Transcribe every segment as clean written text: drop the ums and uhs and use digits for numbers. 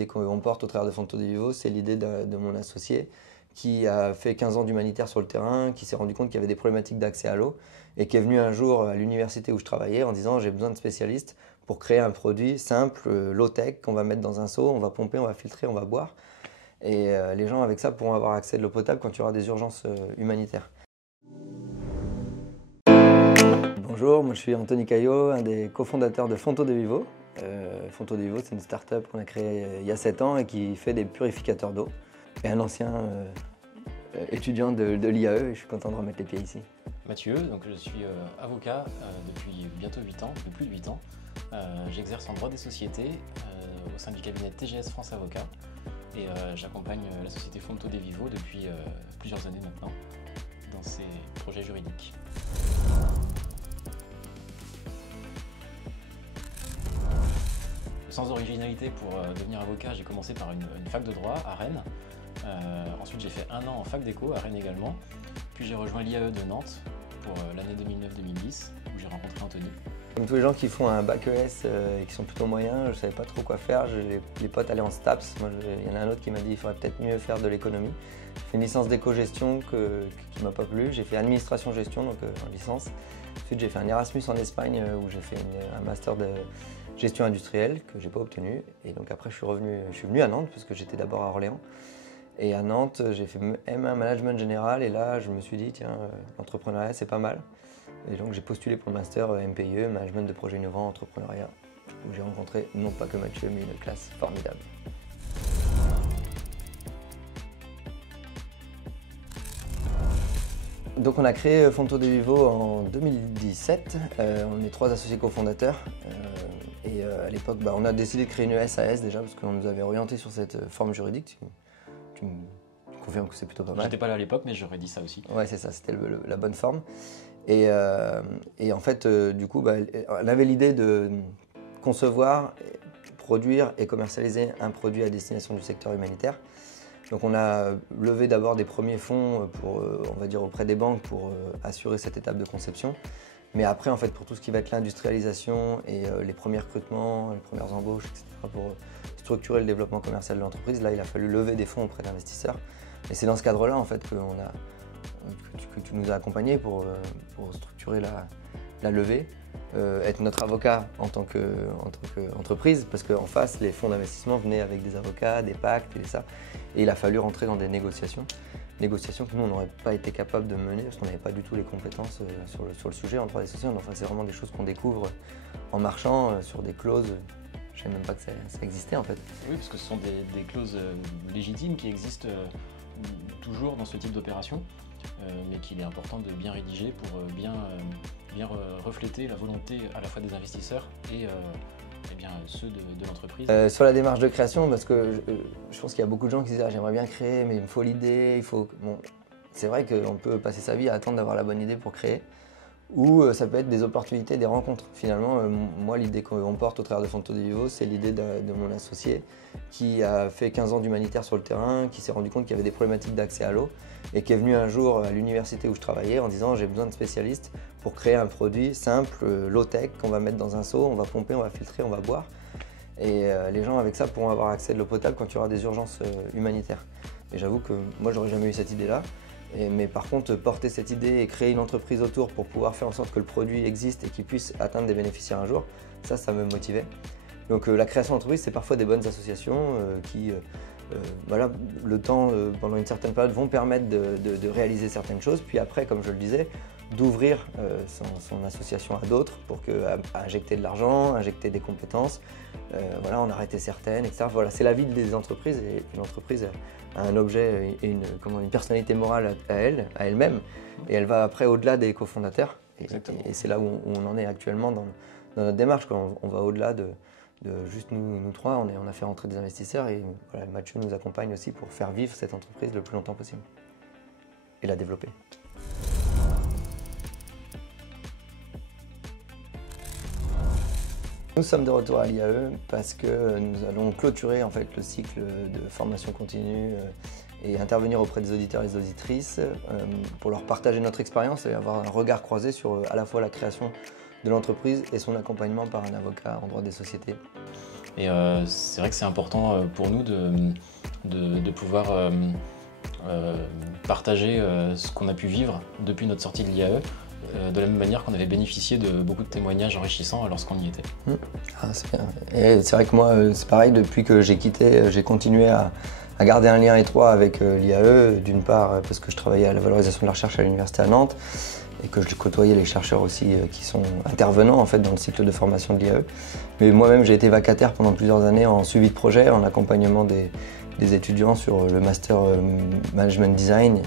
l'idée qu'on porte au travers de Fonto de Vivo, c'est l'idée de mon associé qui a fait 15 ans d'humanitaire sur le terrain, qui s'est rendu compte qu'il y avait des problématiques d'accès à l'eau et qui est venu un jour à l'université où je travaillais en disant j'ai besoin de spécialistes pour créer un produit simple, low-tech, qu'on va mettre dans un seau, on va pomper, on va filtrer, on va boire. Et les gens avec ça pourront avoir accès à de l'eau potable quand il y aura des urgences humanitaires. Bonjour, moi je suis Anthony Caillot, un des cofondateurs de Fonto de Vivo. Fonto de Vivo, c'est une start-up qu'on a créée il y a 7 ans et qui fait des purificateurs d'eau. Et un ancien étudiant de l'IAE, et je suis content de remettre les pieds ici. Mathieu, donc je suis avocat depuis bientôt 8 ans, depuis plus de 8 ans. J'exerce en droit des sociétés au sein du cabinet TGS France Avocat et j'accompagne la société Fonto de Vivo depuis plusieurs années maintenant dans ses projets juridiques. Sans originalité, pour devenir avocat, j'ai commencé par une fac de droit à Rennes. Ensuite, j'ai fait 1 an en fac d'éco à Rennes également. Puis j'ai rejoint l'IAE de Nantes pour l'année 2009-2010 où j'ai rencontré Anthony. Comme tous les gens qui font un bac ES et qui sont plutôt moyens, je ne savais pas trop quoi faire. Les potes allaient en STAPS. Moi, il y en a un autre qui m'a dit qu'il faudrait peut-être mieux faire de l'économie. J'ai fait une licence d'éco-gestion qui ne m'a pas plu. J'ai fait administration-gestion, donc en licence. Ensuite, j'ai fait un Erasmus en Espagne où j'ai fait un master de gestion industrielle que je n'ai pas obtenu. Et donc après, je suis venu à Nantes parce que j'étais d'abord à Orléans. Et à Nantes, j'ai fait M1 Management Général et là, je me suis dit, tiens, l'entrepreneuriat, c'est pas mal. Et donc, j'ai postulé pour le master MPIE, Management de Projets Innovants, Entrepreneuriat, où j'ai rencontré non pas que Mathieu, mais une classe formidable. Donc, on a créé Fonto de Vivo en 2017. On est 3 associés cofondateurs. Et à l'époque, on a décidé de créer une SAS déjà, parce qu'on nous avait orienté sur cette forme juridique. Tu me confirmes que c'est plutôt pas mal. J'étais pas là à l'époque, mais j'aurais dit ça aussi. Ouais, c'est ça, c'était la bonne forme. Et en fait, du coup, on avait l'idée de concevoir, produire et commercialiser un produit à destination du secteur humanitaire. Donc on a levé d'abord des premiers fonds pour, on va dire, auprès des banques pour assurer cette étape de conception. Mais après, en fait, pour tout ce qui va être l'industrialisation et les premiers recrutements, les premières embauches, etc., pour structurer le développement commercial de l'entreprise, là, il a fallu lever des fonds auprès d'investisseurs. Et c'est dans ce cadre-là, en fait, que tu nous as accompagnés pour structurer la levée, être notre avocat en tant qu'entreprise, parce qu'en face, les fonds d'investissement venaient avec des avocats, des pactes et ça. Et il a fallu rentrer dans des négociations que nous, on n'aurait pas été capable de mener parce qu'on n'avait pas du tout les compétences sur le sujet en droit des sociétés. Enfin, c'est vraiment des choses qu'on découvre en marchant sur des clauses. Je ne savais même pas que ça existait en fait. Oui, parce que ce sont des clauses légitimes qui existent toujours dans ce type d'opération, mais qu'il est important de bien rédiger pour bien refléter la volonté à la fois des investisseurs et ceux de l'entreprise. Sur la démarche de création, parce que je pense qu'il y a beaucoup de gens qui disent ah, j'aimerais bien créer, mais il me faut l'idée, il faut... Bon, c'est vrai qu'on peut passer sa vie à attendre d'avoir la bonne idée pour créer, ou ça peut être des opportunités, des rencontres. Finalement, moi, l'idée qu'on porte au travers de Fonto de Vivo, c'est l'idée de mon associé qui a fait 15 ans d'humanitaire sur le terrain, qui s'est rendu compte qu'il y avait des problématiques d'accès à l'eau et qui est venu un jour à l'université où je travaillais en disant j'ai besoin de spécialistes pour créer un produit simple, low-tech, qu'on va mettre dans un seau, on va pomper, on va filtrer, on va boire. Et les gens avec ça pourront avoir accès à de l'eau potable quand il y aura des urgences humanitaires. Et j'avoue que moi, j'aurais jamais eu cette idée-là. Mais par contre, porter cette idée et créer une entreprise autour pour pouvoir faire en sorte que le produit existe et qu'il puisse atteindre des bénéficiaires un jour, ça me motivait. Donc la création d'entreprise, c'est parfois des bonnes associations qui, voilà, le temps, pendant une certaine période, vont permettre de réaliser certaines choses. Puis après, comme je le disais, d'ouvrir son association à d'autres pour injecter de l'argent, injecter des compétences, voilà, en arrêter certaines, etc. Voilà, c'est la vie des entreprises et l'entreprise a un objet et une personnalité morale à elle-même et elle va après au-delà des cofondateurs et c'est là où on en est actuellement dans notre démarche. Quand on va au-delà de juste nous trois, on a fait rentrer des investisseurs et voilà, Mathieu nous accompagne aussi pour faire vivre cette entreprise le plus longtemps possible et la développer. Nous sommes de retour à l'IAE parce que nous allons clôturer en fait, le cycle de formation continue et intervenir auprès des auditeurs et des auditrices pour leur partager notre expérience et avoir un regard croisé sur à la fois la création de l'entreprise et son accompagnement par un avocat en droit des sociétés. Et c'est vrai que c'est important pour nous de pouvoir partager ce qu'on a pu vivre depuis notre sortie de l'IAE, de la même manière qu'on avait bénéficié de beaucoup de témoignages enrichissants lorsqu'on y était. Ah, c'est bien. Et c'est vrai que moi, c'est pareil, depuis que j'ai quitté, j'ai continué à garder un lien étroit avec l'IAE, d'une part parce que je travaillais à la valorisation de la recherche à l'université à Nantes et que je côtoyais les chercheurs aussi qui sont intervenants en fait dans le cycle de formation de l'IAE. Mais moi-même, j'ai été vacataire pendant plusieurs années en suivi de projet, en accompagnement des étudiants sur le master management design.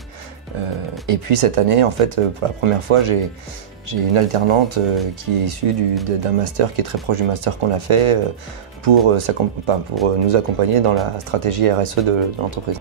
Et puis cette année, en fait, pour la première fois, j'ai une alternante qui est issue d'un master qui est très proche du master qu'on a fait pour nous accompagner dans la stratégie RSE de l'entreprise.